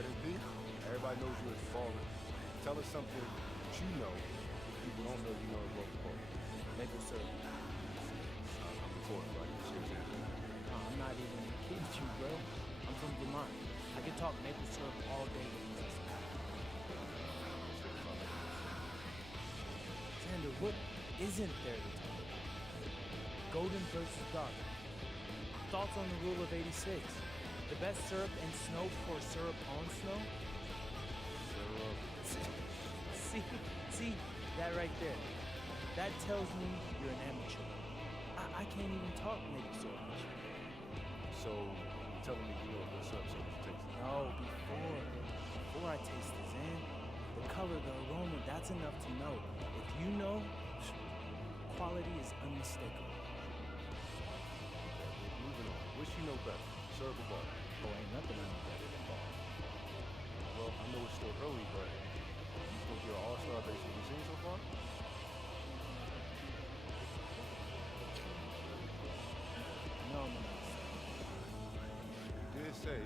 right, MP, everybody knows you're a baller. Tell us something that you know that people don't know you know about the ball. Maple syrup. I'm recording, right? Seriously. No, I'm not even kidding you, bro. I'm from Vermont. I can talk maple syrup all day with you. Xander, what isn't there to talk about? Golden versus dark. Thoughts on the rule of 86? The best syrup in snow for syrup on snow? See that right there. That tells me you're an amateur. I can't even talk maple syrup with you. So, you're telling me you know what syrup so you taste it? No, before I taste the Xan, the color, the aroma, that's enough to know. If you know, quality is unmistakable. Moving on. Wish you know better. Syrup or ball? Oh, ain't nothing I know better than ball. Well, I know it's still early, but you think you're an all-star based on what you've seen so far? No. You did say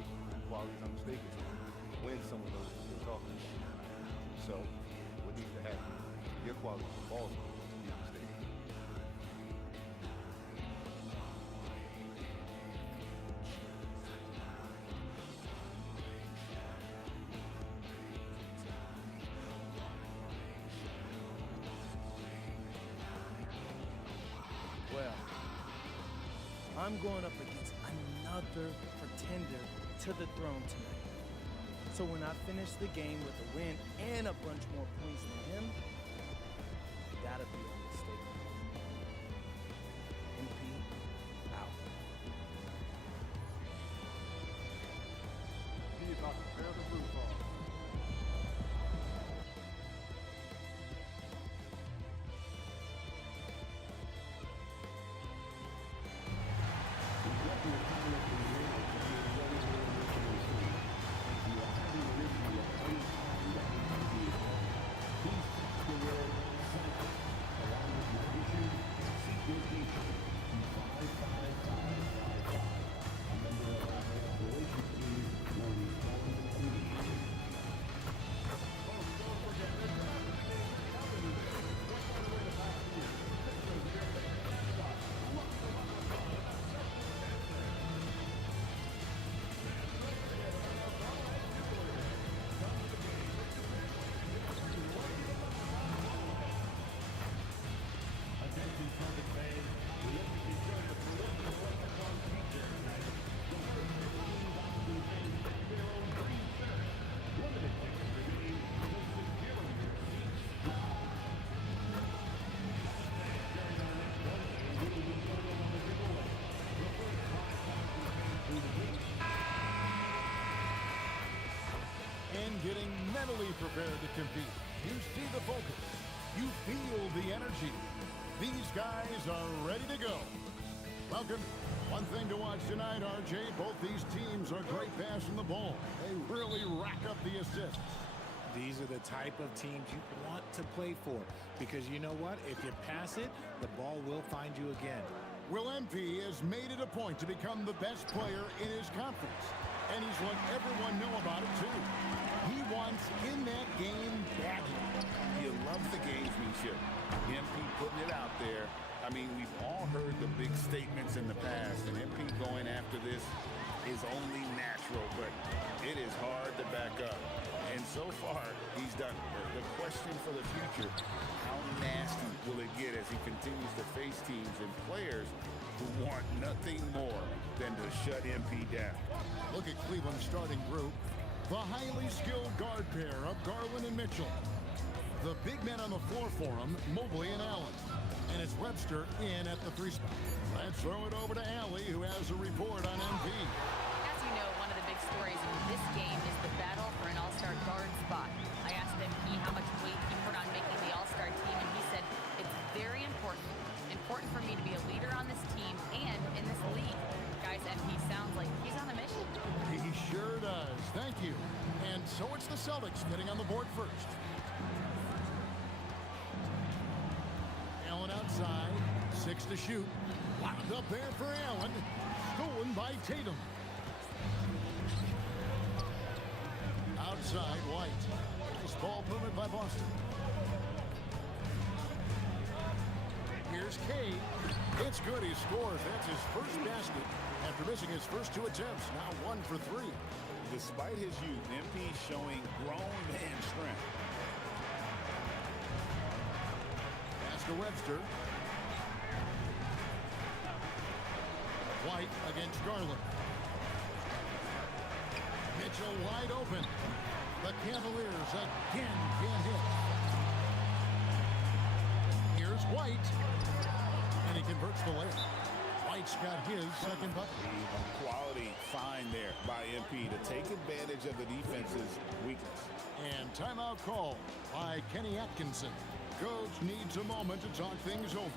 quality is unmistakable when someone knows what they're talking about. So, what needs to happen? Your quality for ball to be unmistakable. Well, I'm going up against another pretender to the throne tonight. So when I finish the game with a win and a bunch more points than him, that'll be unmistakable. MP out. He about to tear the roof off. And getting mentally prepared to compete. You see the focus. You feel the energy. These guys are ready to go. Welcome. One thing to watch tonight, RJ, both these teams are great passing the ball. They really rack up the assists. These are the type of teams you want to play for because you know what? If you pass it, the ball will find you again. Will MP has made it a point to become the best player in his conference, and he's let everyone know about it too. He wants in that game badly. You love the gamesmanship. MP putting it out there. I mean, we've all heard the big statements in the past, and MP going after this is only natural, but it is hard to back up. And so far, he's done it. The question for the future, how nasty will it get as he continues to face teams and players who want nothing more than to shut MP down? Look at Cleveland's starting group. The highly skilled guard pair of Garland and Mitchell. The big men on the floor for him, Mobley and Allen. And it's Webster in at the 3 spot. Let's throw it over to Allie, who has a report on MP. As you know, one of the big stories in this game is the battle for an all-star guard spot. I asked MP how much weight he put on making the all-star team, and he said, it's very important. Important for me to be a leader on this team and in this league. Guys, MP sounds like he's on a mission. He sure does. Thank you. And so it's the Celtics getting on the board first. Allen outside, 6 to shoot. Locked up there for Allen. Stolen by Tatum. outside, White. This ball movement by Boston. Here's Cade. It's good. He scores. That's his first basket after missing his first 2 attempts. Now 1 for 3. Despite his youth, MP showing grown man strength. Pass to Webster. White against Garland. Mitchell wide open. The Cavaliers again can't hit. Here's White. And he converts the layup. White's got his second bucket. A quality find there by MP to take advantage of the defense's weakness. And timeout call by Kenny Atkinson. Coach needs a moment to talk things over.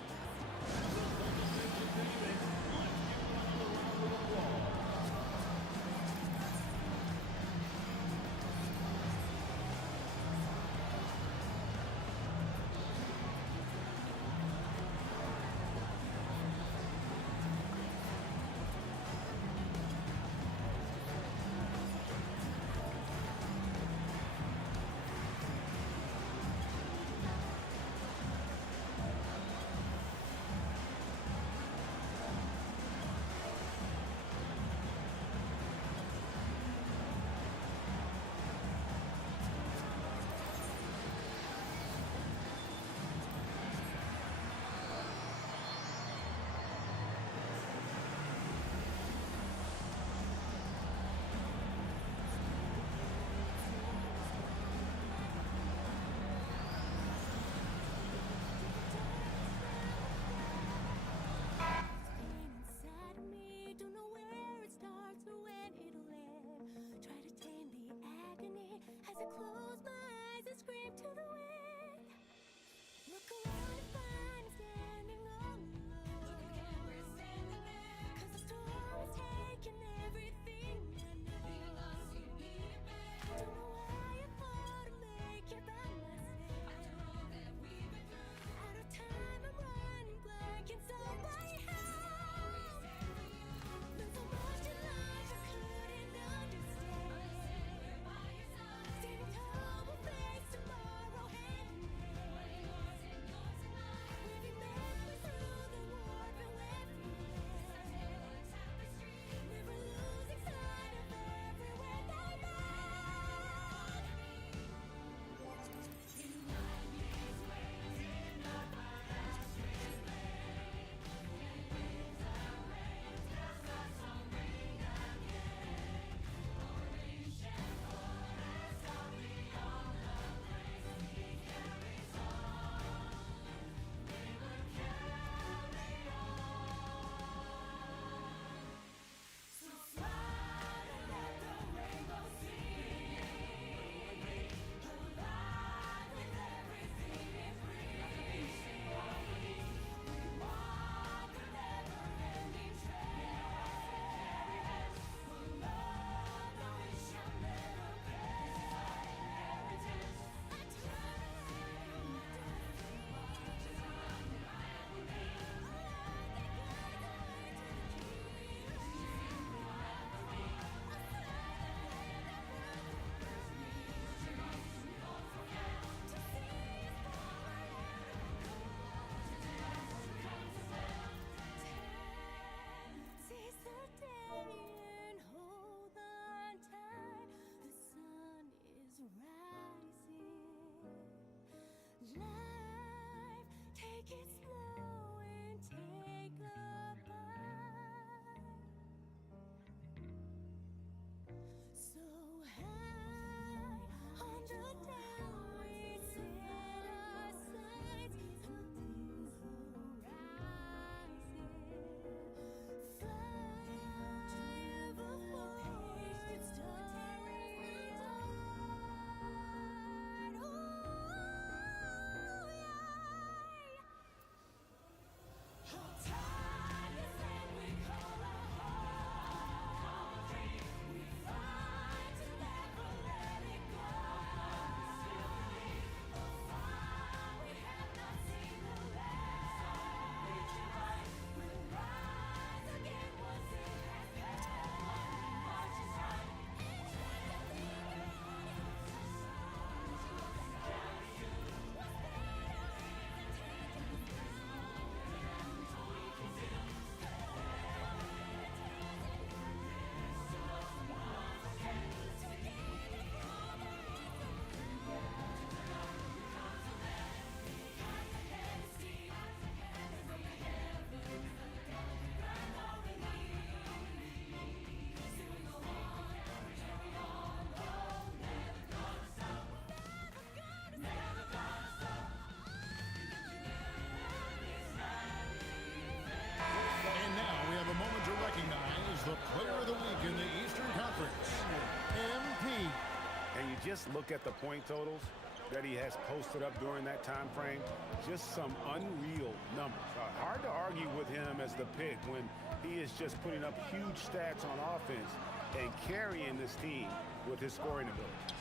look at the point totals that he has posted up during that time frame, just some unreal numbers. Hard to argue with him as the pick when he is just putting up huge stats on offense and carrying this team with his scoring ability.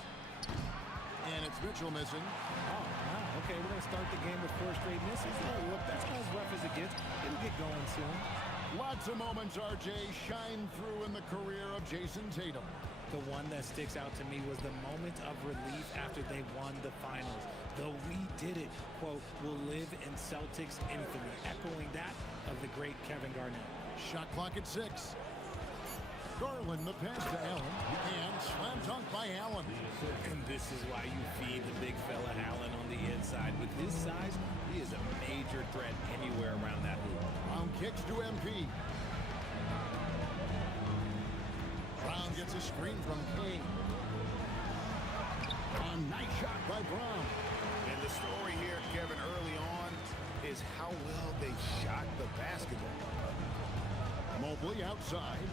And it's Mitchell missing. Oh, wow. Okay, we're going to start the game with 4 straight misses. Oh, look, that's as rough as it gets. It'll get going soon. Lots of moments, RJ, shine through in the career of Jason Tatum. The one that sticks out to me was the moment of relief after they won the finals. The "we did it" quote will live in Celtics infamy, echoing that of the great Kevin Garnett. Shot clock at 6. Garland, the pass to Allen, and slam dunk by Allen. And this is why you feed the big fella Allen on the inside. With his size, he is a major threat anywhere around that hoop. Brown kicks to MP. Brown gets a screen from Kane. A nice shot by Brown. And the story here, Kevin, early on is how well they shot the basketball. Mobley outside.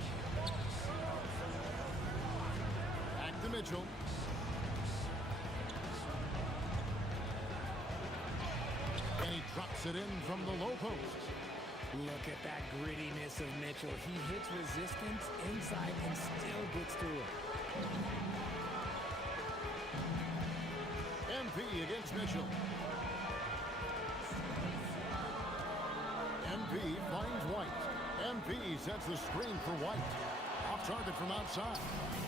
Back to Mitchell. And he drops it in from the low post. Look at that grittiness of Mitchell. He hits resistance inside and still gets through it. MP against Mitchell. MP finds White. MP sets the screen for White. Off target from outside.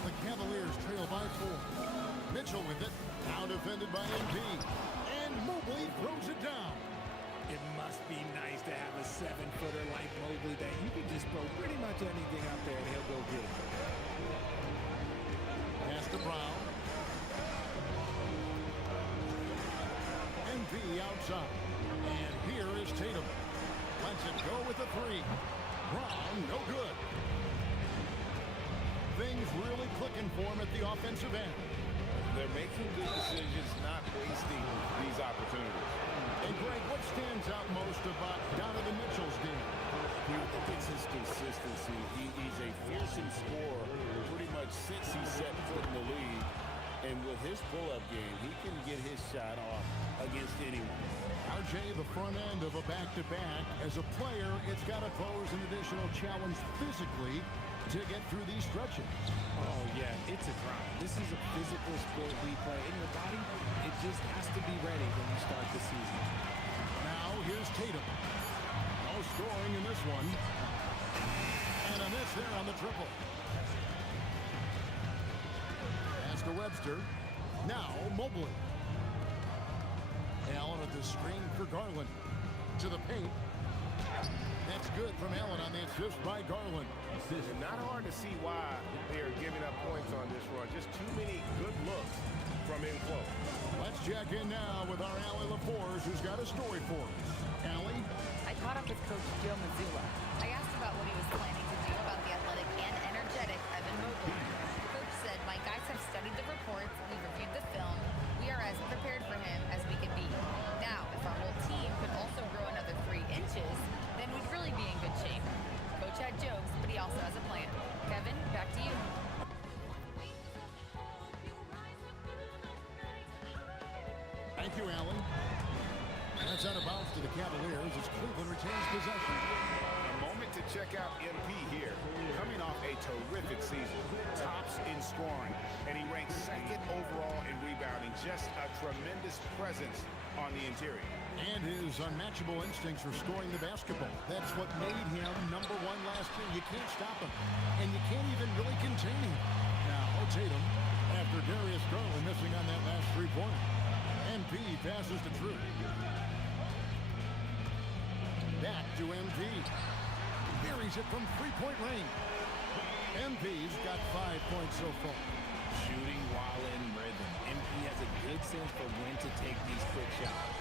The Cavaliers trail by 4. Mitchell with it. Now defended by MP. And Mobley throws it down. It must be nice to have a 7-footer like Mobley that you can just throw pretty much anything out there and he'll go get it. Pass to Brown. MP outside. And here is Tatum. Lets it go with a 3. Brown, no good. Things really clicking for him at the offensive end. They're making good decisions, not wasting these opportunities. And Greg, what stands out most about Donovan Mitchell's game? I think it's his consistency. He's a fearsome scorer pretty much since he set foot in the league. And with his pull-up game, he can get his shot off against anyone. RJ, the front end of a back-to-back. As a player, it's got to pose an additional challenge physically to get through these stretches. Oh, yeah, it's a grind. This is a physical sport we play. And your body, it just has to be ready when you start the season. Now, here's Tatum. No scoring in this one. And a miss there on the triple. Pass to Webster. Now, Mobley. Allen at the screen for Garland. To the paint. That's good from Allen on the assist by Garland. Not hard to see why they are giving up points on this run. Just too many good looks from in close. Let's check in now with our Allie LaForce, who's got a story for us. Allie? I caught up with Coach Joe Mazzulla. I asked about what he was planning to do about the athletic and energetic Evan Mobley. Coach said, my guys have studied the reports, we've reviewed the film, we are as prepared for him as we can be. Now, if our whole team could also grow another 3 inches, then we'd really be in good shape. Coach had jokes, but he also has a plan. Kevin, back to you. Thank you, Allen. That's out of bounds to the Cavaliers as Cleveland retains possession. A moment to check out MP here. Coming off a terrific season. Tops in scoring. And he ranks 2nd overall in rebounding. Just a tremendous presence on the interior. And his unmatchable instincts for scoring the basketball. That's what made him #1 last year. You can't stop him. And you can't even really contain him. Now, Tatum, after Darius Garland missing on that last 3-pointer. MP passes to Drew. Back to MP. Buries it from 3-point range. MP's got 5 points so far. Shooting while in rhythm. MP has a good sense for when to take these quick shots.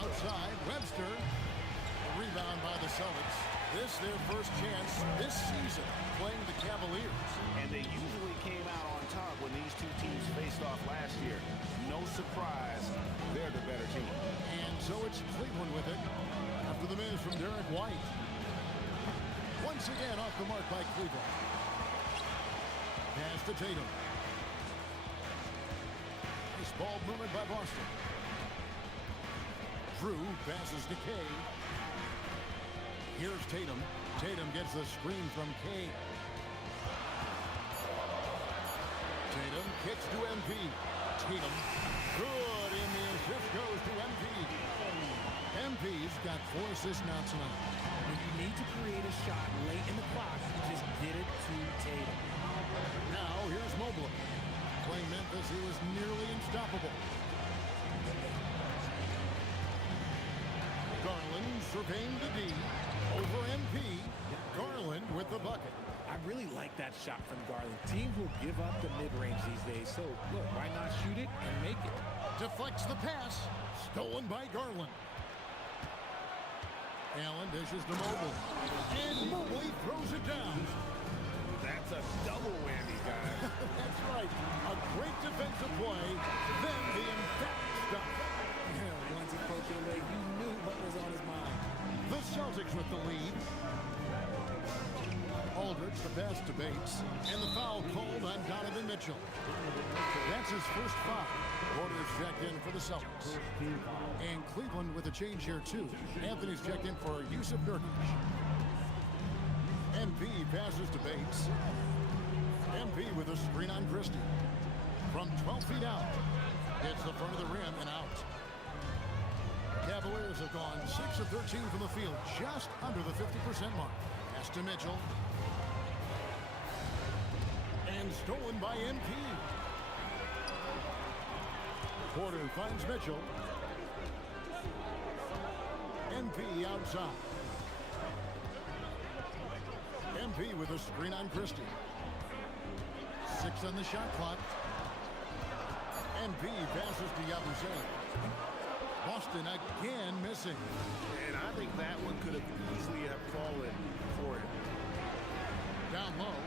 Outside, Webster. A rebound by the Celtics. This their first chance this season playing the Cavaliers. And they usually came out on top when these two teams faced off last year. No surprise, they're the better team. And so it's Cleveland with it after the miss from Derek White. Once again off the mark by Cleveland. Pass to Tatum. Ball movement by Boston. Drew passes to Kay. Here's Tatum. Tatum gets the screen from Kay. Tatum kicks to MP. Tatum, good, and the assist goes to MP. MP's got 4 assists now tonight. When you need to create a shot late in the clock, just get it to Tatum. Now here's Mobley. Playing Memphis, he was nearly unstoppable. Garland surveying the D. Over MP. Garland with the bucket. I really like that shot from Garland. Teams will give up the mid-range these days, so look, why not shoot it and make it? Deflects the pass. Stolen by Garland. Allen dishes to Mobley. And Mobley throws it down. That's a double whammy, guys. That's right. A great defensive play. Then the emphatic stuff. Yeah, once he poked it away, you knew what was on his mind. The Celtics with the lead. Aldridge, the pass to Bates. And the foul called on Donovan Mitchell. That's his first foul. Porter's checked in for the Celtics. And Cleveland with a change here, too. Anthony's checked in for Yusuf Nurkic. MP passes to Bates. MP with a screen on Christie. From 12 feet out. Hits the front of the rim and out. Cavaliers have gone 6 of 13 from the field, just under the 50% mark. Pass to Mitchell. And stolen by MP. Porter finds Mitchell. MP outside. MP with a screen on Christie. 6 on the shot clock. MP passes to Yabusele. Boston again missing. And I think that one could have easily have fallen for him. Down low.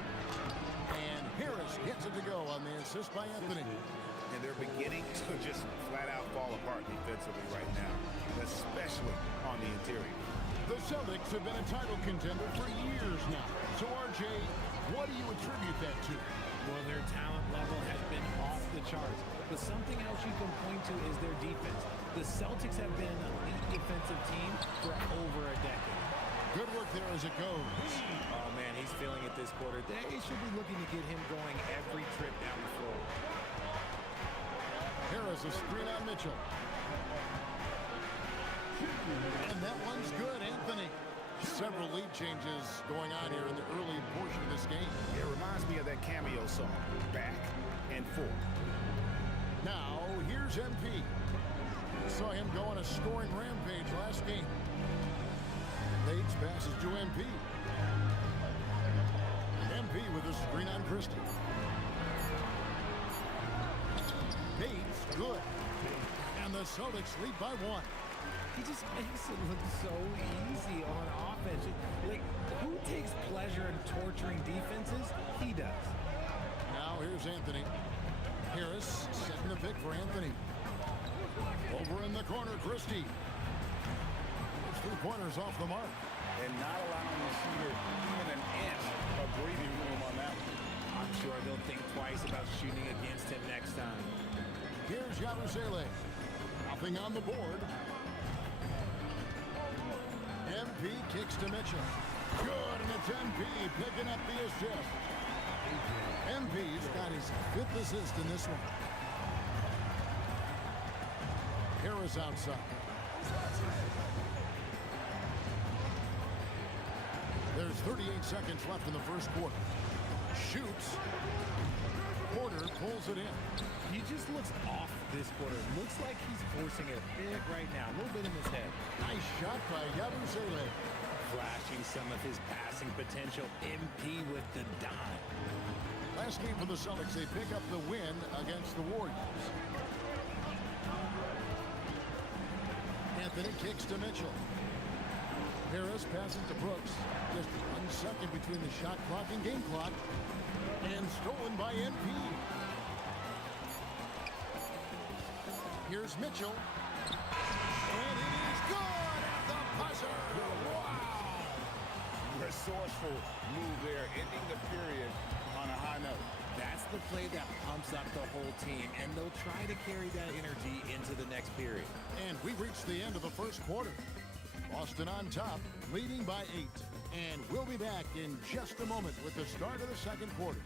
And Harris gets it to go on the assist by Anthony. And they're beginning to just flat out fall apart defensively right now, especially on the interior. The Celtics have been a title contender for years now. So, RJ, what do you attribute that to? Well, their talent level has been off the charts. But something else you can point to is their defense. The Celtics have been an elite defensive team for over a decade. Good work there as it goes. Oh, man, he's feeling it this quarter. They should be looking to get him going every trip down the floor. Harris a screen on Mitchell. And that one's good, Anthony. Several lead changes going on here in the early portion of this game. It reminds me of that cameo song, Back and Forth. Now, here's MP. Saw him go on a scoring rampage last game. Bates passes to MP. MP with a screen on Christie. Bates, good. And the Celtics lead by 1. He just makes it look so easy on offense. Like, who takes pleasure in torturing defenses? He does. Now here's Anthony. Harris setting the pick for Anthony. Over in the corner, Christie. 3-pointers off the mark. And not allowing the shooter even an inch of breathing room on that one. I'm sure they'll think twice about shooting against him next time. Here's Yabusele. Nothing on the board. MP kicks to Mitchell. Good, and it's MP picking up the assist. MP's got his 5th assist in this one. Harris outside. There's 38 seconds left in the first quarter. Shoots. Porter pulls it in. He just looks off this quarter. Looks like he's forcing it a bit right now. A little bit in his head. Nice shot by Yabusele. Flashing some of his passing potential. MP with the dime. Last game for the Celtics, they pick up the win against the Warriors. Anthony kicks to Mitchell. Harris passes to Brooks. Just 1 second between the shot clock and game clock. And stolen by NP. Here's Mitchell. And it is good at the buzzer. Wow. Resourceful move there, ending the period on a high note. That's the play that pumps up the whole team, and they'll try to carry that energy into the next period. And we've reached the end of the first quarter. Boston on top, leading by 8. And we'll be back in just a moment with the start of the second quarter.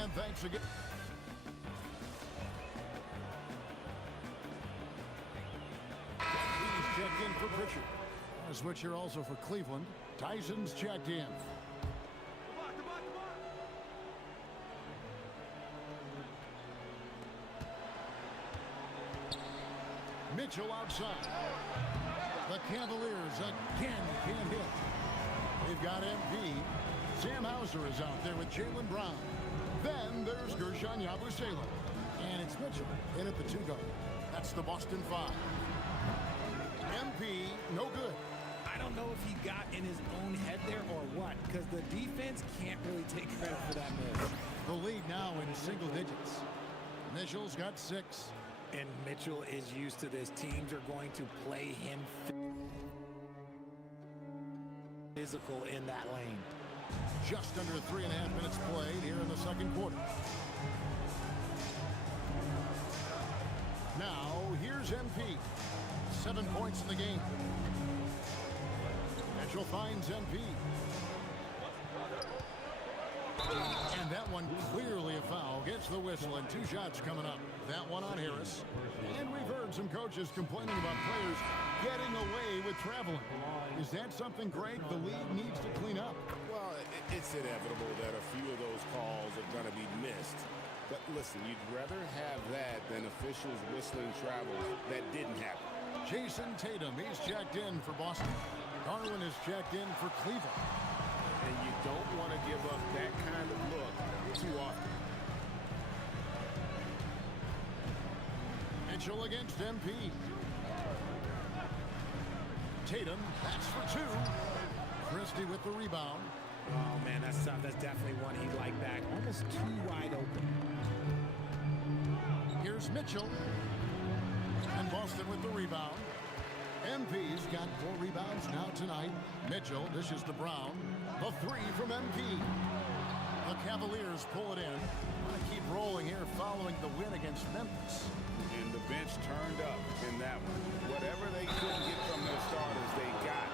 And thanks again. He's checked in for Pritchard. A switch here also for Cleveland. Tyson's checked in. Mitchell outside. The Cavaliers again can't hit. They've got MP. Sam Hauser is out there with Jaylen Brown. Then there's Gershon Yabusele. And it's Mitchell in at the 2-guard. That's the Boston 5. MP, no good. I don't know if he got in his own head there or what, because the defense can't really take credit for that miss. The lead now in single digits. Mitchell's got 6. And Mitchell is used to this. Teams are going to play him physical in that lane. Just under 3.5 minutes played here in the second quarter. Now, here's MP. 7 points in the game. Mitchell finds MP. And that one clearly a foul. Gets the whistle and 2 shots coming up. That one on Harris. And we've heard some coaches complaining about players getting away with traveling. Is that something, Greg, the league needs to clean up? Well, it's inevitable that a few of those calls are going to be missed. But listen, you'd rather have that than officials whistling travel that didn't happen. Jason Tatum, he's checked in for Boston. Garland is checked in for Cleveland. And you don't want to give up that kind of look too often. Mitchell against MP. Tatum, that's for 2. Christie with the rebound. Oh, man, that's tough. That's definitely one he'd like back. Almost too wide open. Here's Mitchell. And Boston with the rebound. MP's got 4 rebounds now tonight. Mitchell dishes to Brown. The 3 from MP. The Cavaliers pull it in. Want to keep rolling here following the win against Memphis. And the bench turned up in that one. Whatever they couldn't get from their starters, they got.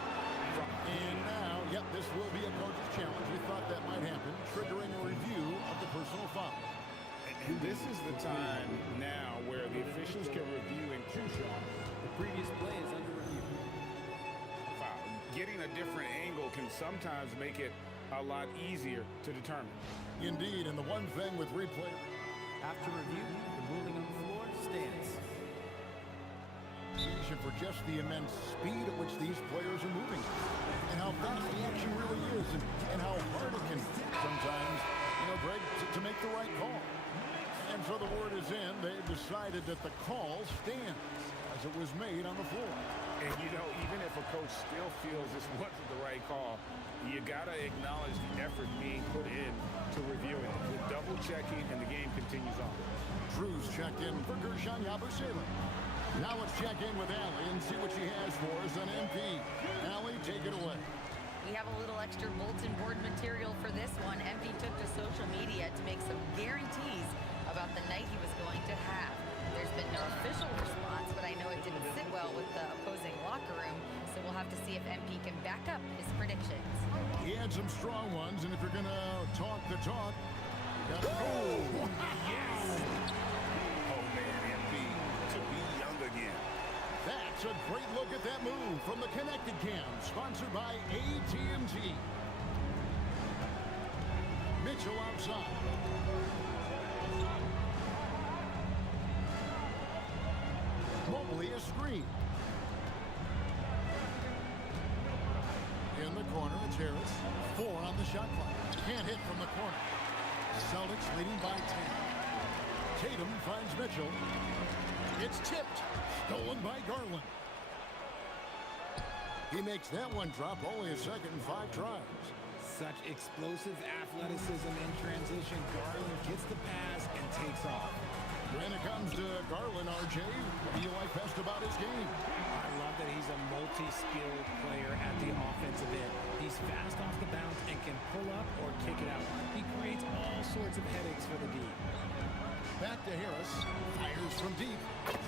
And now, yep, this will be a coach's challenge. We thought that might happen, triggering a review of the personal foul. And this is the time now where the officials can review and crucial. The previous play is under review. Foul. Getting a different angle can sometimes make it a lot easier to determine. Indeed, and the one thing with replay. After review, the ruling on the floor stands. For just the immense speed at which these players are moving and how fast the action really is and how hard it can sometimes, Greg, to make the right call. And so the word is in. They've decided that the call stands as it was made on the floor. And, even if a coach still feels this wasn't the right call, you got to acknowledge the effort being put in to reviewing it. With double checking, and the game continues on. Drew's checked in for Gershon Yabusele. Now let's check in with Allie and see what she has for us on MP. Allie, take it away. We have a little extra bulletin board material for this one. MP took to social media to make some guarantees about the night he was going to have. There's been no official response, but I know it didn't sit well with the opposing locker room, so we'll have to see if MP can back up his predictions. He had some strong ones, and if you're going to talk the talk, you gotta Yes! Oh, man, MP to be young again. That's a great look at that move from the Connected Cam, sponsored by AT&T. Mitchell outside. Mobley a screen. In the corner, it's Harris. 4 on the shot clock. Can't hit from the corner. Celtics leading by 10. Tatum finds Mitchell. It's tipped. Stolen by Garland. He makes that one drop only a second in 5 tries. such explosive athleticism in transition. Garland gets the pass and takes off. When it comes to Garland, RJ, what do you like best about his game? I love that he's a multi-skilled player at the offensive end. He's fast off the bounce and can pull up or kick it out. He creates all sorts of headaches for the D. Back to Harris. Fires from deep.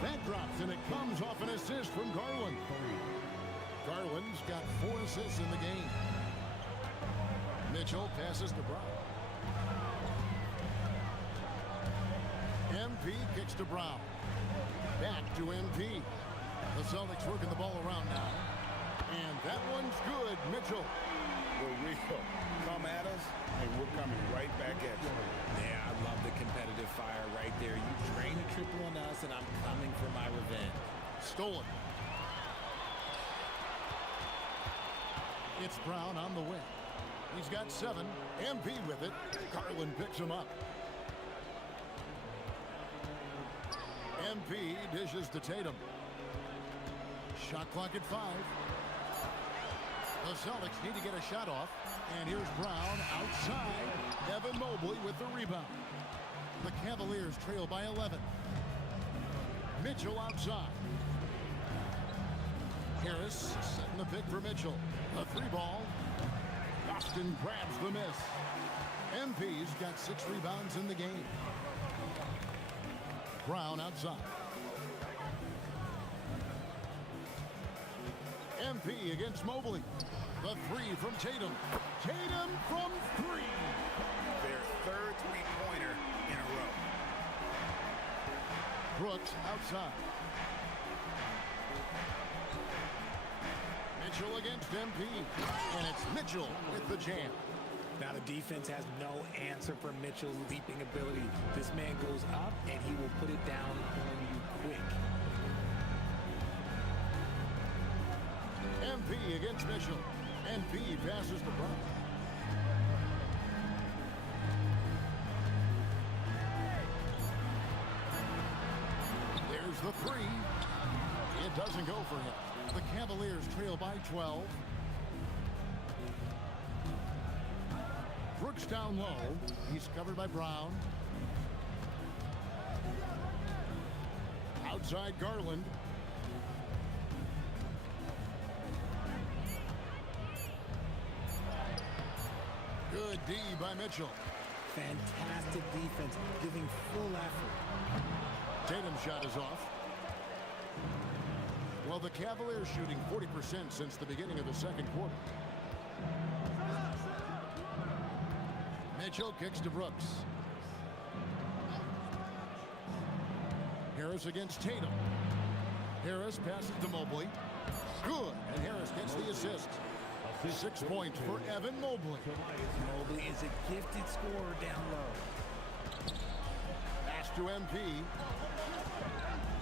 That drops, and it comes off an assist from Garland. Garland's got 4 assists in the game. Mitchell passes to Brown. MP kicks to Brown. Back to MP. The Celtics working the ball around now. And that one's good. Mitchell. For real. Come at us, and we're coming right back at you. Yeah, I love the competitive fire right there. You drain a triple on us, and I'm coming for my revenge. Stolen. It's Brown on the wing. He's got 7. MP with it. Garland picks him up. MP dishes to Tatum. Shot clock at 5. The Celtics need to get a shot off. And here's Brown outside. Evan Mobley with the rebound. The Cavaliers trail by 11. Mitchell outside. Harris setting the pick for Mitchell. A 3-ball. Boston grabs the miss. MP's got 6 rebounds in the game. Brown outside. MP against Mobley. The 3 from Tatum. Tatum from 3. Their third three-pointer in a row. Brooks outside. Mitchell against MP. And it's Mitchell with the jam. Now the defense has no answer for Mitchell's leaping ability. This man goes up and he will put it down on you quick. MP against Mitchell. MP passes to Brown. There's the 3. It doesn't go for him. The Cavaliers trail by 12. Brooks down low. He's covered by Brown. Outside Garland. Good D by Mitchell. Fantastic defense, giving full effort. Tatum's shot is off. Well, the Cavaliers shooting 40% since the beginning of the second quarter. Mitchell kicks to Brooks. Harris against Tatum. Harris passes to Mobley. Good, and Harris gets the assist. 6 points for Evan Mobley. Mobley is a gifted scorer down low. Pass to MP.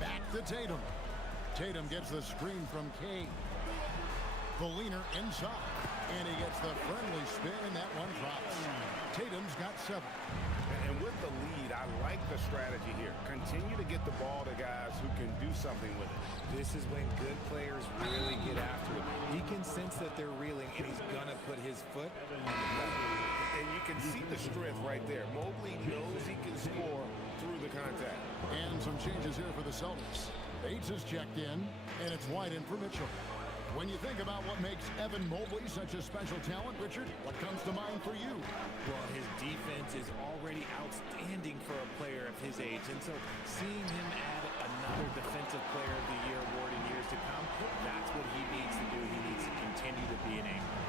Back to Tatum. Tatum gets the screen from Kane. The leaner inside. And he gets the friendly spin, and that one drops. Tatum's got 7. And with the lead, I like the strategy here. Continue to get the ball to guys who can do something with it. This is when good players really get after it. He can sense that they're reeling, and he's going to put his foot on the pedal. And you can see the strength right there. Mobley knows he can score through the contact. And some changes here for the Celtics. Bates is checked in, and it's wide in for Mitchell. When you think about what makes Evan Mobley such a special talent, Richard, what comes to mind for you? Well, his defense is already outstanding for a player of his age, and so seeing him add another Defensive Player of the Year award in years to come, that's what he needs to do. He needs to continue to be an anchor.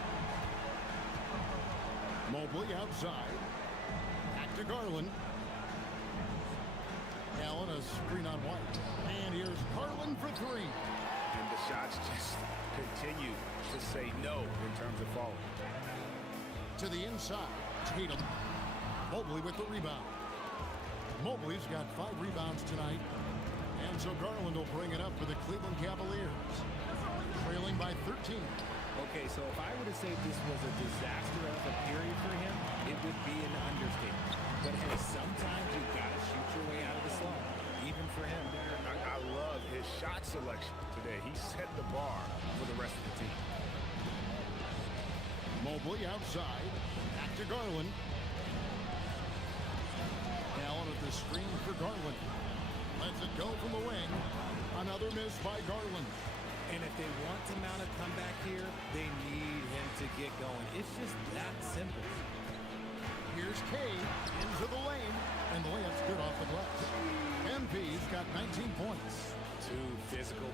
Mobley outside. Back to Garland. Allen, a screen on White. And here's Garland for 3. And the shots just continue to say no in terms of falling. To the inside. Tatum. Mobley with the rebound. Mobley's got 5 rebounds tonight. And so Garland will bring it up for the Cleveland Cavaliers. Trailing by 13. Okay, so if I were to say this was a disaster of a period for him, it would be an understatement. But hey, sometimes you gotta shoot your way out of the slump, even for him. I love his shot selection today. He set the bar for the rest of the team. Mobley outside. Back to Garland. Allen at the screen for Garland. Lets it go from the wing. Another miss by Garland. And if they want to mount a comeback here, they need him to get going. It's just that simple. Here's Kane into the lane, and the layup's good off the glass. MP's got 19 points. Too physical.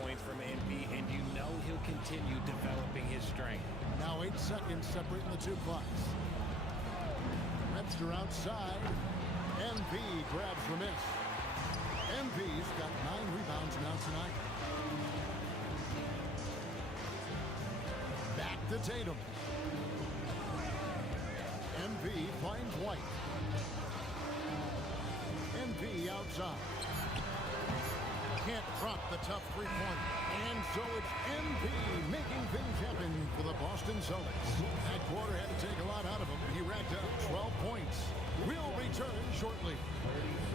Points from MP, and you know he'll continue developing his strength. Now 8 seconds separating the two clocks. Webster outside. MP grabs the miss. MP's got 9 rebounds now tonight. Back to Tatum. MP finds White. MP outside. Can't drop the tough three-pointer. And so it's MP making things happen for the Boston Celtics. That quarter had to take a lot out of him. He racked up 12 points. We'll return shortly.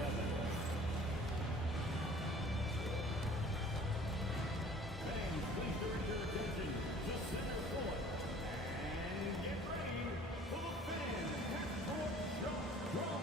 37. Fans, please direct your attention to center court. And get ready for the fan half-court shot drop.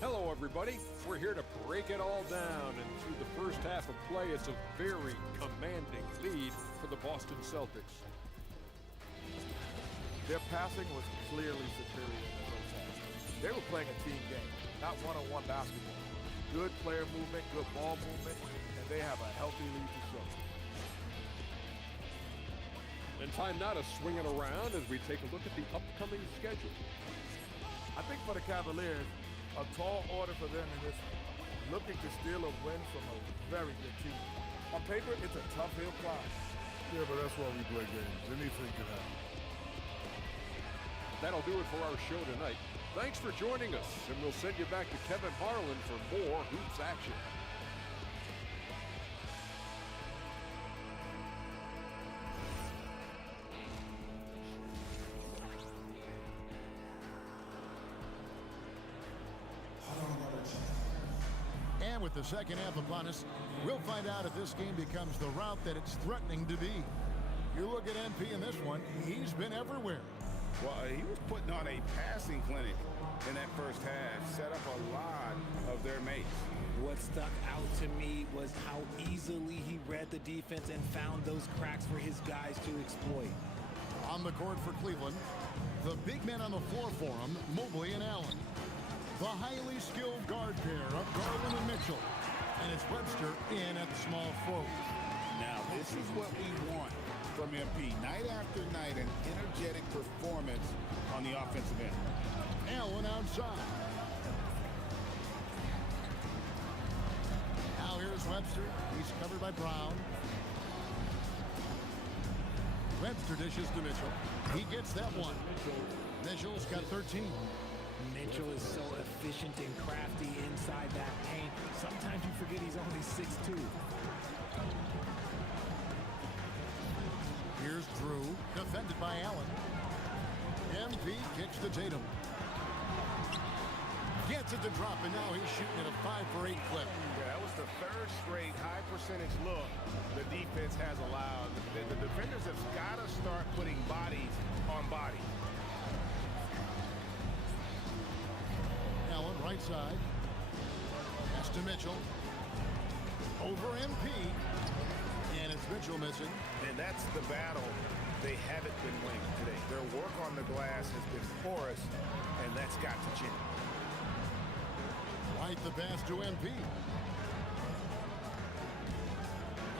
Hello, everybody. We're here to break it all down, and through the first half of play, it's a very commanding lead for the Boston Celtics. Their passing was clearly superior in the first half. They were playing a team game, not one-on-one basketball. Good player movement, good ball movement, and they have a healthy lead to show. And time now to swing it around as we take a look at the upcoming schedule. I think for the Cavaliers, a tall order for them in this one. Looking to steal a win from a very good team. On paper, it's a tough hill climb. Yeah, but that's why we play games. Anything can happen. That'll do it for our show tonight. Thanks for joining us, and we'll send you back to Kevin Harlan for more Hoops action. And with the second half upon us, we'll find out if this game becomes the route that it's threatening to be. You look at MP in this one, he's been everywhere. Well, he was putting on a passing clinic in that first half, set up a lot of their mates. What stuck out to me was how easily he read the defense and found those cracks for his guys to exploit. On the court for Cleveland, the big men on the floor for him, Mobley and Allen. The highly skilled guard pair of Garland and Mitchell. And it's Webster in at the small forward. Now, this is what we want from MP. Night after night, an energetic performance on the offensive end. Allen outside. Now here's Webster. He's covered by Brown. Webster dishes to Mitchell. He gets that one. Mitchell's got 13. Mitchell is so efficient and crafty inside that paint. Sometimes you forget he's only 6'2". Here's Drew, defended by Allen. MP kicks to Tatum. Gets it to drop, and now he's shooting at a 5-for-8 clip. Yeah, that was the third straight high percentage look the defense has allowed. The defenders have got to start putting bodies on bodies. Allen, right side. Pass to Mitchell. Over MP. And it's Mitchell missing. And that's the battle they haven't been winning today. Their work on the glass has been porous, and that's got to change. Right the pass to MP.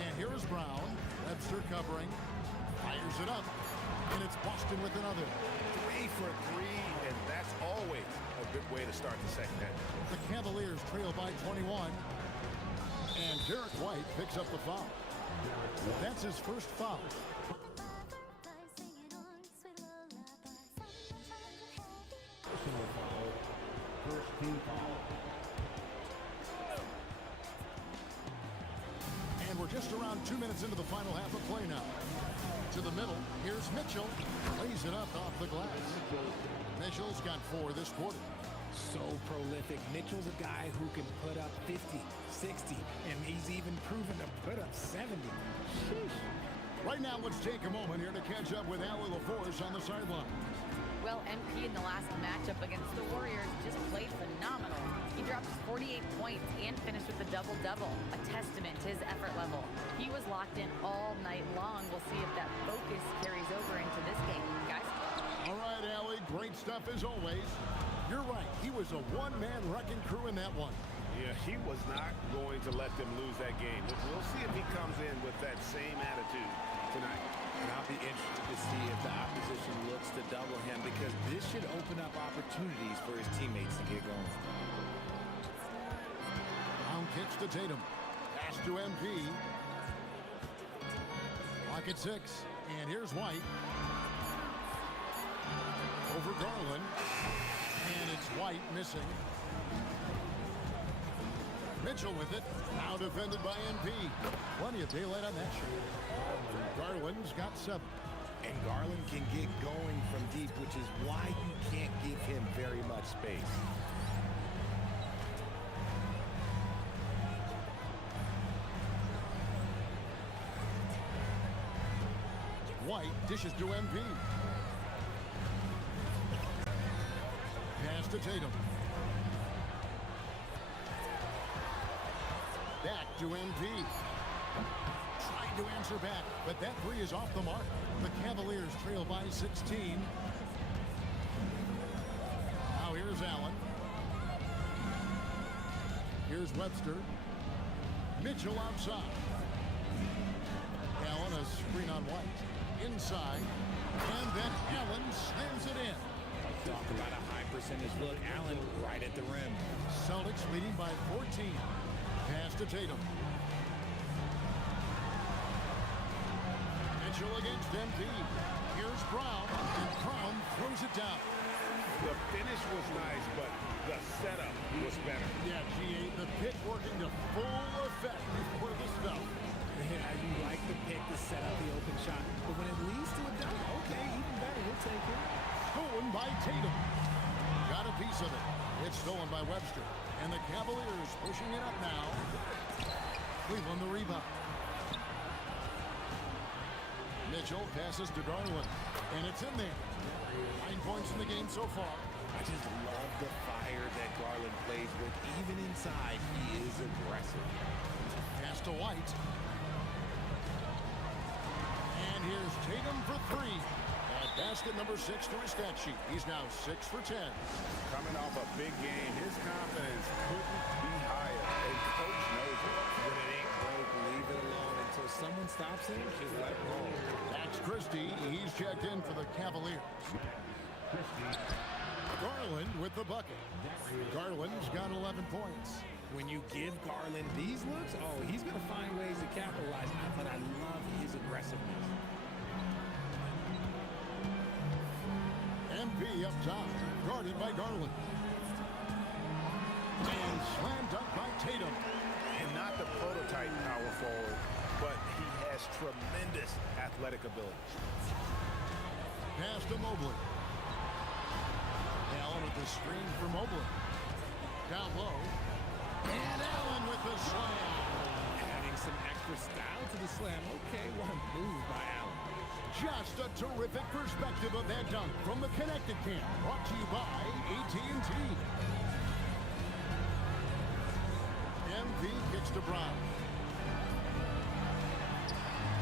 And here is Brown. Webster covering. Fires it up. And it's Boston with another. 3 for 3, and that's always a good way to start the second half. The Cavaliers trail by 21. And Derek White picks up the foul. That's his first foul. Personal foul. First team foul. And we're just around 2 minutes into the final half of play now. To the middle, here's Mitchell. Lays it up off the glass. Mitchell's got 4 this quarter. So prolific. Mitchell's a guy who can put up 50, 60, and he's even proven to put up 70. Sheesh. Right now, let's take a moment here to catch up with Allie LaForce on the sideline. Well, MP in the last matchup against the Warriors just played phenomenal. He dropped 48 points and finished with a double-double, a testament to his effort level. He was locked in all night long. We'll see if that focus carries over into this game, guys. All right, Allie, great stuff as always. You're right, he was a one-man wrecking crew in that one. Yeah, he was not going to let them lose that game. We'll see if he comes in with that same attitude tonight. And I'll be interested to see if the opposition looks to double him, because this should open up opportunities for his teammates to get going. Brown kicks to Tatum. Pass to MP. Clock at 6. And here's White. Over Garland. And it's White missing. Mitchell with it. Now defended by MP. Plenty of daylight on that shot. Garland's got 7. And Garland can get going from deep, which is why you can't give him very much space. White dishes to MP. Pass to Tatum. Back to MP. Trying to answer back, but that 3 is off the mark. The Cavaliers trail by 16. Now here's Allen. Here's Webster. Mitchell outside. Allen a screen on White. Inside. And then Allen slams it in. Talk about a high percentage look. Allen right at the rim. Celtics leading by 14. Pass to Tatum. Mitchell against MP. Here's Brown, and Brown throws it down. The finish was nice, but the setup was better. Yeah, GA, the pick working to full effect before the stuff. Yeah, you like the pick to set up the open shot, but when it leads to a dunk, okay, even better, we'll take it. Stolen by Tatum. Got a piece of it. It's stolen by Webster. And the Cavaliers pushing it up now. Cleveland the rebound. Mitchell passes to Garland. And it's in there. 9 points in the game so far. I just love the fire that Garland plays with. Even inside, he is aggressive. Pass to White. And here's Tatum for 3. At basket number 6 to his stat sheet. He's now 6 for 10. Coming off a big game, his confidence couldn't be higher. And coach knows it. When it ain't broke, leave it alone until someone stops it. Just let it roll. That's Christie. He's checked in for the Cavaliers. Garland with the bucket. Garland's got 11 points. When you give Garland these looks, oh, he's going to find ways to capitalize. But I love his aggressiveness. MP up top. Guarded by Garland. And slam dunk by Tatum. And not the prototype power forward, but he has tremendous athletic ability. Pass to Mobley. Allen with the screen for Mobley. Down low. And Allen with the slam. Adding some extra style to the slam. Okay, what a move by Allen. Just a terrific perspective of that dunk from the Connected Camp. Brought to you by AT&T. MP kicks to Brown.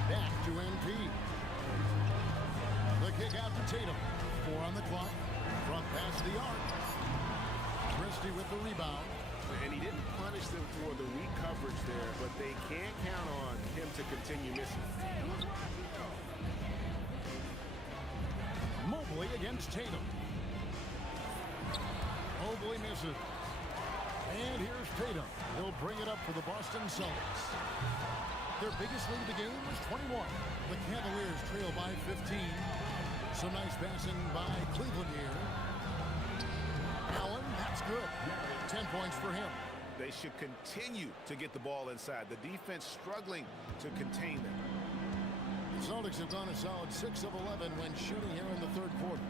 Back to MP. The kick out to Tatum. 4 on the clock. Front pass the arc. Christie with the rebound. And he didn't punish them for the weak coverage there, but they can't count on him to continue missing. Mobley against Tatum. Mobley misses. And here's Tatum. He'll bring it up for the Boston Celtics. Their biggest lead of the game was 21. The Cavaliers trail by 15. Some nice passing by Cleveland here. Allen, that's good. 10 points for him. They should continue to get the ball inside. The defense struggling to contain them. The Celtics have gone a solid 6 of 11 when shooting here in the third quarter.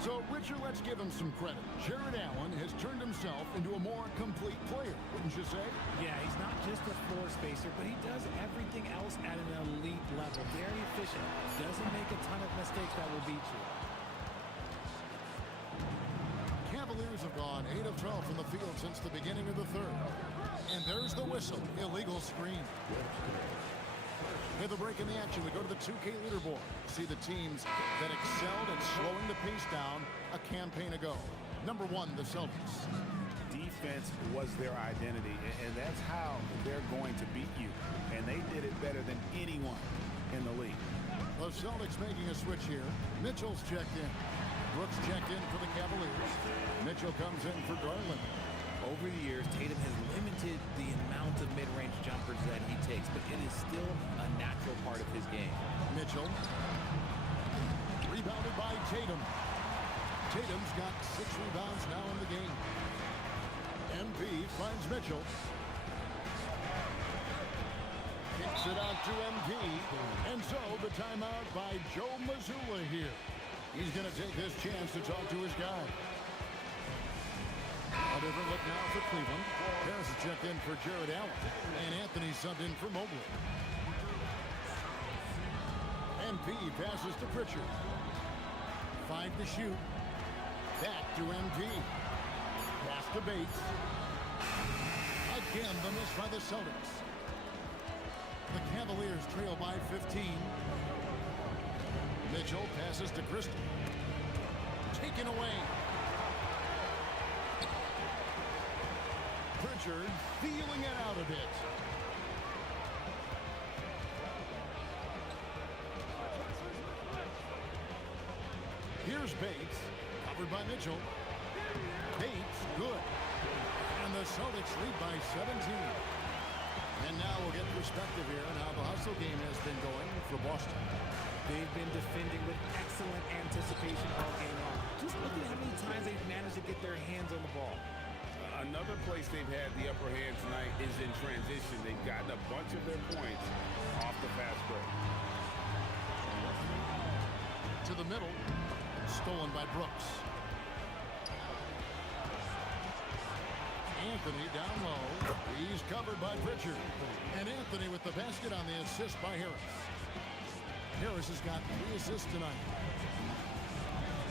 So, Richard, let's give him some credit. Jared Allen has turned himself into a more complete player, wouldn't you say? Yeah, he's not just a floor spacer, but he does everything else at an elite level. Very efficient. Doesn't make a ton of mistakes that will beat you. Cavaliers have gone 8 of 12 from the field since the beginning of the third. And there's the whistle. Illegal screen. With a break in the action, we go to the 2K leaderboard. See the teams that excelled at slowing the pace down a campaign ago. Number 1, the Celtics. Defense was their identity, and that's how they're going to beat you. And they did it better than anyone in the league. The Celtics making a switch here. Mitchell's checked in. Brooks checked in for the Cavaliers. Mitchell comes in for Garland. Over the years, Tatum has limited the amount of mid-range jumpers that he takes, but it is still a natural part of his game. Mitchell. Rebounded by Tatum. Tatum's got 6 rebounds now in the game. MP finds Mitchell. Kicks it out to MP. And so the timeout by Joe Mazzulla here. He's going to take his chance to talk to his guy. A different look now for Cleveland. Harris is checked in for Jared Allen. And Anthony subbed in for Mobley. MP passes to Pritchard. 5 to shoot. Back to MP. Pass to Bates. Again, the miss by the Celtics. The Cavaliers trail by 15. Mitchell passes to Christie. Taken away. Pritchard feeling it out a bit. Here's Bates, covered by Mitchell. Bates, good. And the Celtics lead by 17. And now we'll get perspective here on how the hustle game has been going for Boston. They've been defending with excellent anticipation all game long. Just look at how many times they've managed to get their hands on the ball. Another place they've had the upper hand tonight is in transition. They've gotten a bunch of their points off the fast break. To the middle, stolen by Brooks. Anthony down low. He's covered by Pritchard. And Anthony with the basket on the assist by Harris. Harris has got 3 assists tonight.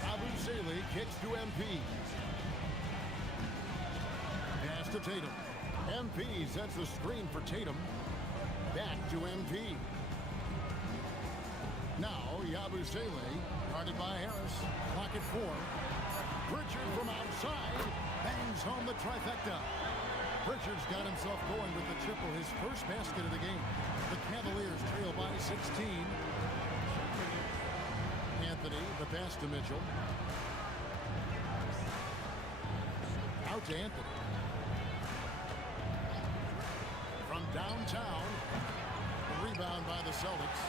Abu Saleh kicks to MP. Pass to Tatum. MP sets the screen for Tatum. Back to MP. Now Yabu Saleh, guarded by Harris. Clock at 4. Pritchard from outside bangs home the trifecta. Pritchard's got himself going with the triple, his first basket of the game. The Cavaliers trail by 16. Anthony, the pass to Mitchell. Out to Anthony. From downtown, a rebound by the Celtics.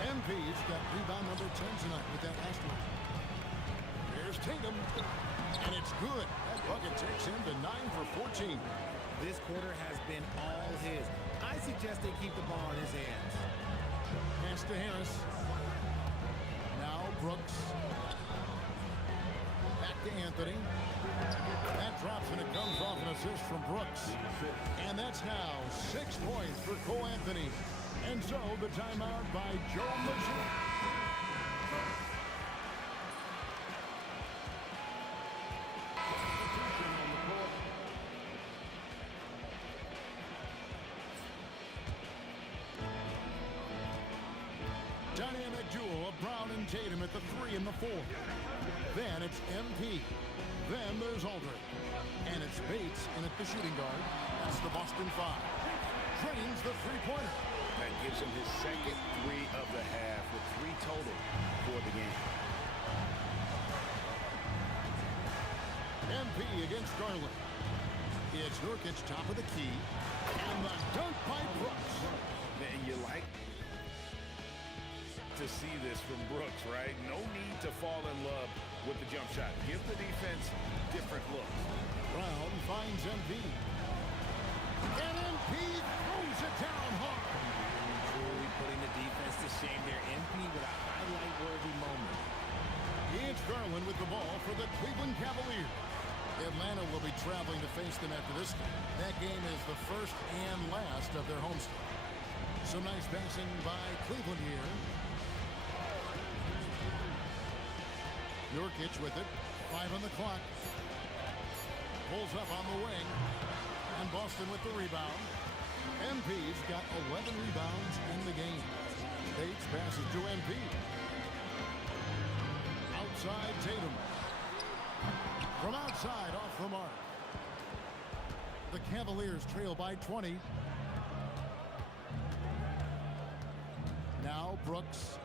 MP's got rebound number 10 tonight with that last one. Here's Tatum. And it's good. That bucket takes him to 9 for 14. This quarter has been all his. I suggest they keep the ball in his hands. Pass to Harris. Now Brooks. Back to Anthony. That drops and it comes off an assist from Brooks. And that's now 6 points for Cole Anthony. And so the timeout by Joe Mitchell. Dynamic duo of Brown and Tatum at the 3 and the 4. Then it's MP. Then there's Aldridge. And it's Bates in at the shooting guard. That's the Boston 5. Drains the three-pointer. That gives him his second 3 of the half with 3 total for the game. MP against Garland. It's Nurkic top of the key. And the dunk by Brooks. And you like to see this from Brooks, right? No need to fall in love with the jump shot. Give the defense different looks. Brown finds MP. And MP throws it down hard. Truly putting the defense to shame there. MP with a highlight-worthy moment. It's Garland with the ball for the Cleveland Cavaliers. Atlanta will be traveling to face them after this game. That game is the first and last of their homestand. Some nice passing by Cleveland here. Nurkic with it. 5 on the clock. Pulls up on the wing. And Boston with the rebound. MP's got 11 rebounds in the game. Bates passes to MP. Outside Tatum. From outside off the mark. The Cavaliers trail by 20. Now Brooks.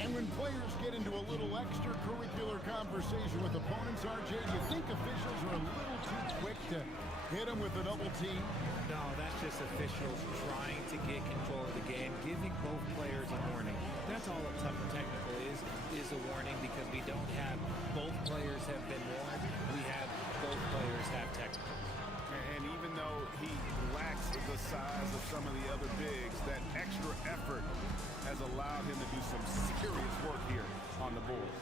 And when players get into a little extracurricular conversation with opponents, RJ, do you think officials are a little too quick to hit them with a double team? No, that's just officials trying to get control of the game, giving both players a warning. That's all a technical is a warning because we don't have both players have been warned. We have both players have technical. And even though he lacks the size of some of the other bigs, that extra effort has allowed him to do some serious work here on the Bulls.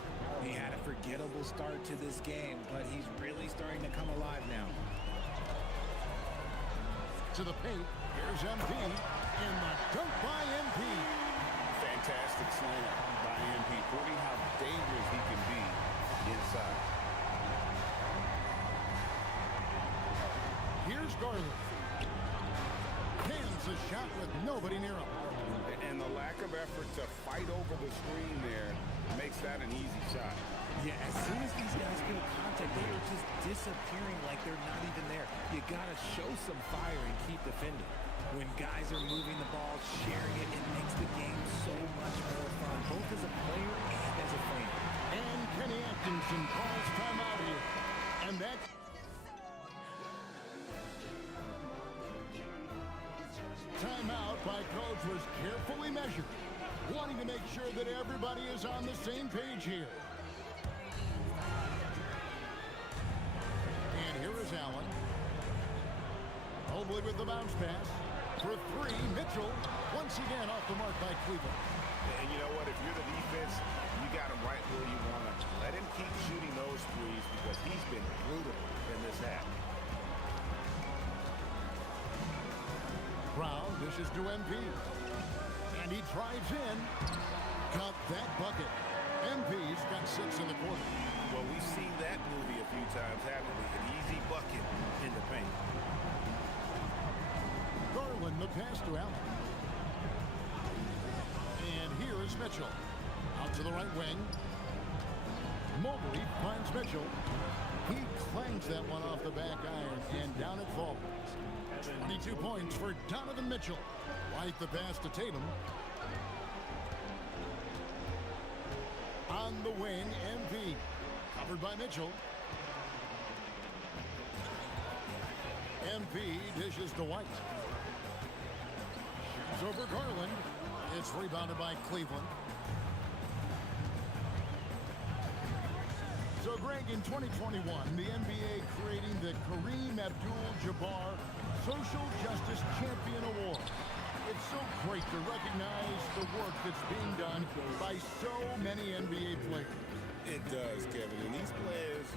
He had a forgettable start to this game, but he's really starting to come alive now. To the paint, here's MP, and the dunk by MP. Fantastic slam by MP, proving how dangerous he can be inside. Here's Garland. Cans a shot with nobody near him. And the lack of effort to fight over the screen there makes that an easy shot. Yeah, as soon as these guys feel contact, they are just disappearing like they're not even there. You gotta show some fire and keep defending. When guys are moving the ball, sharing it, it makes the game so much more fun, both as a player and as a fan. And Kenny Atkinson calls timeout here. And that... Timeout by coach was carefully measured, wanting to make sure that everybody is on the same page here. And here is Allen. Mobley with the bounce pass. For 3, Mitchell once again off the mark by Cleveland. And you know what? If you're the defense, you got him right where you want him. Let him keep shooting those threes because he's been brutal in this half. Brown dishes to MP. And he drives in. Got that bucket. MP's got 6 in the quarter. Well, we've seen that movie a few times, haven't we? An easy bucket in the paint. Garland, the pass to Allen. And here is Mitchell. Out to the right wing. Mobley finds Mitchell. He clangs that one off the back iron, and down it falls. 22 points for Donovan Mitchell. Right the pass to Tatum. On the wing, MP. Covered by Mitchell. MP dishes to White. It's over Garland. It's rebounded by Cleveland. So, Greg, in 2021, the NBA creating the Kareem Abdul-Jabbar Social Justice Champion Award. It's so great to recognize the work that's being done by so many NBA players. It does, Kevin. And these players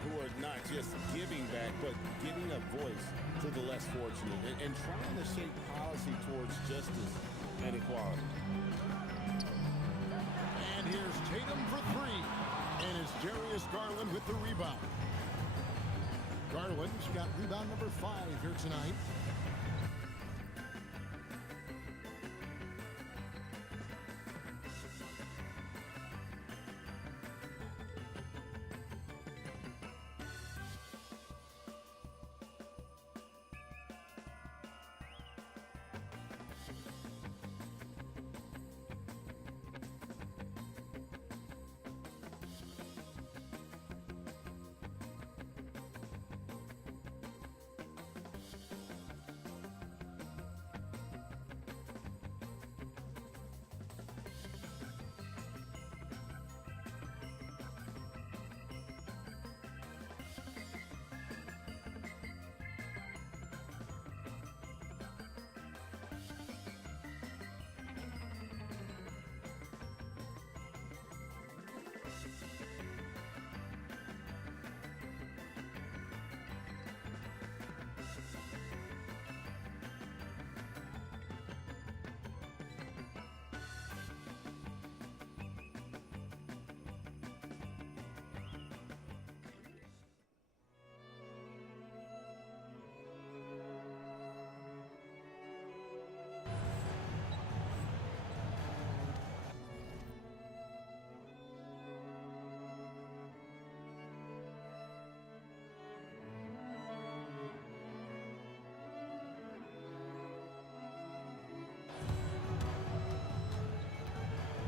who are not just giving back, but giving a voice to the less fortunate and trying to shape policy towards justice and equality. And here's Tatum for three. And it's Darius Garland with the rebound. Garland's got rebound number 5 here tonight.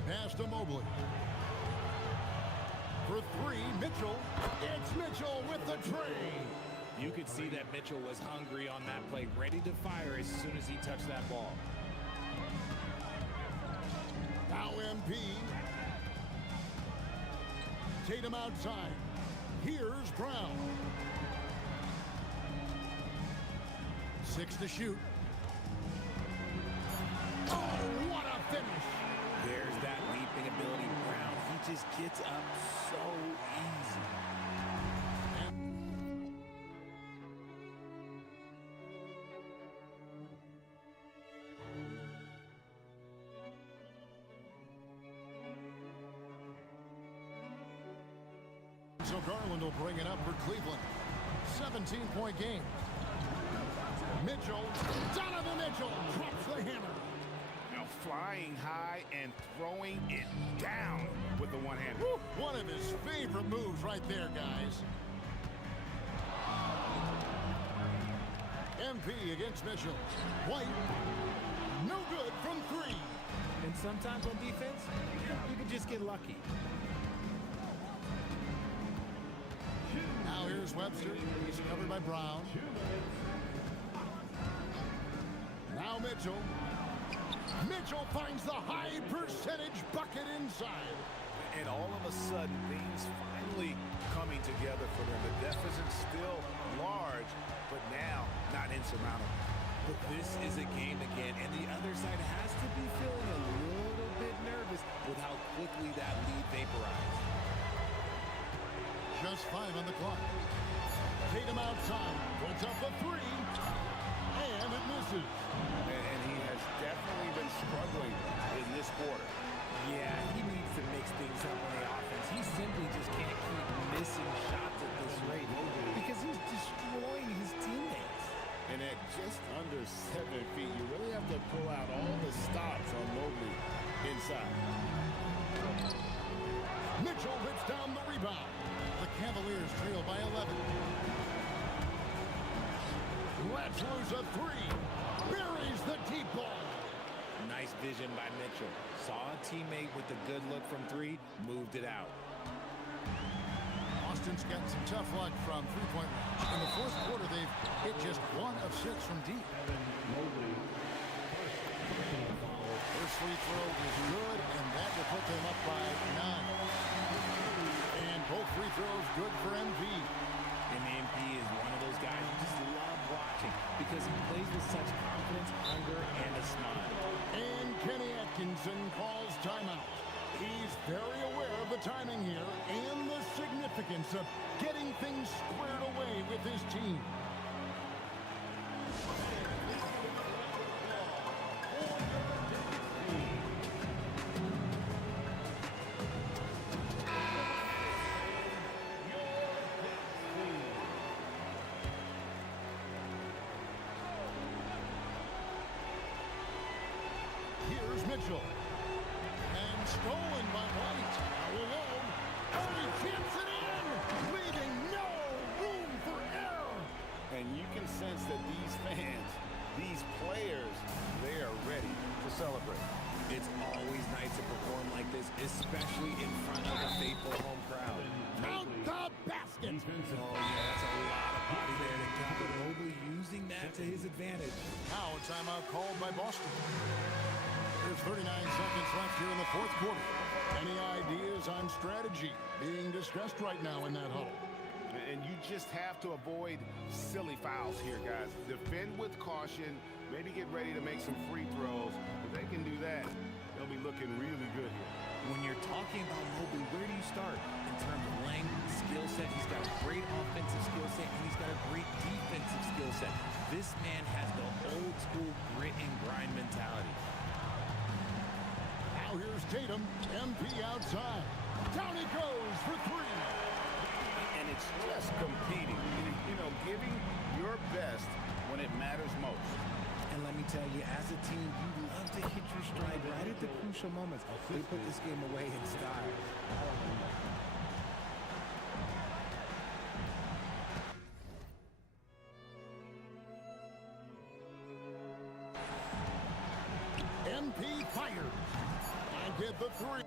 Pass to Mobley. For three, Mitchell. It's Mitchell with the tray. You could see that Mitchell was hungry on that play, ready to fire as soon as he touched that ball. Now MP. Tatum outside. Here's Brown. 6 to shoot. Oh, what a finish. There's that leaping ability. Brown, he just gets up so easy. So Garland will bring it up for Cleveland. 17-point game. Mitchell, Donovan Mitchell drops the hammer. Now flying high and throwing it down with the one hand. One of his favorite moves right there, guys. MP against Mitchell. White, no good from 3. And sometimes on defense, you can just get lucky. Now here's Webster. He's covered by Brown. Now Mitchell. Mitchell finds the high percentage bucket inside. And all of a sudden, things finally coming together for them. The deficit's still large, but now not insurmountable. But this is a game again, and the other side has to be feeling a little bit nervous with how quickly that lead vaporized. Just 5 on the clock. Tatum outside. Puts up a 3. And it misses. And he has definitely been struggling in this quarter. Yeah, he needs to mix things up on the offense. He simply just can't keep missing shots at this rate because he's destroying his teammates. And at just under 7 feet, you really have to pull out all the stops on Mobley inside. Mitchell whips down the rebound. The Cavaliers trail by 11. Let's lose a 3. Buries the deep ball. Nice vision by Mitchell. Saw a teammate with a good look from 3, moved it out. Boston's gotten some tough luck from three-point range. In the fourth quarter, they've hit just 1 of 6 from deep. First free throw is good, and that will put them up by 9. And both free throws with such confidence, hunger, and a smile. And Kenny Atkinson calls timeout. He's very aware of the timing here and the significance of getting things squared away with his team. Here's Mitchell. And stolen by White. Now alone. And he chips it in, leaving no room for error. And you can sense that these fans, these players, they are ready to celebrate. It's always nice to perform like this, especially in front of a faithful home crowd. Count the basket. Oh, yeah, that's a lot of body there to counter. Mobley using that to his advantage. Now a timeout called by Boston. There's 39 seconds left here in the fourth quarter. Any ideas on strategy being discussed right now in that huddle? And you just have to avoid silly fouls here, guys. Defend with caution. Maybe get ready to make some free throws. If they can do that, they'll be looking really good here. When you're talking about Mobley, where do you start? In terms of length, skill set, he's got a great offensive skill set, and he's got a great defensive skill set. This man has the old school grit and grind mentality. Now here's Tatum, MP outside. Down he goes for three. And it's just competing, you know, giving your best when it matters most. And let me tell you, as a team, you love to hit your stride right at the crucial moments. They put this game away in style. MP fires. And get the three.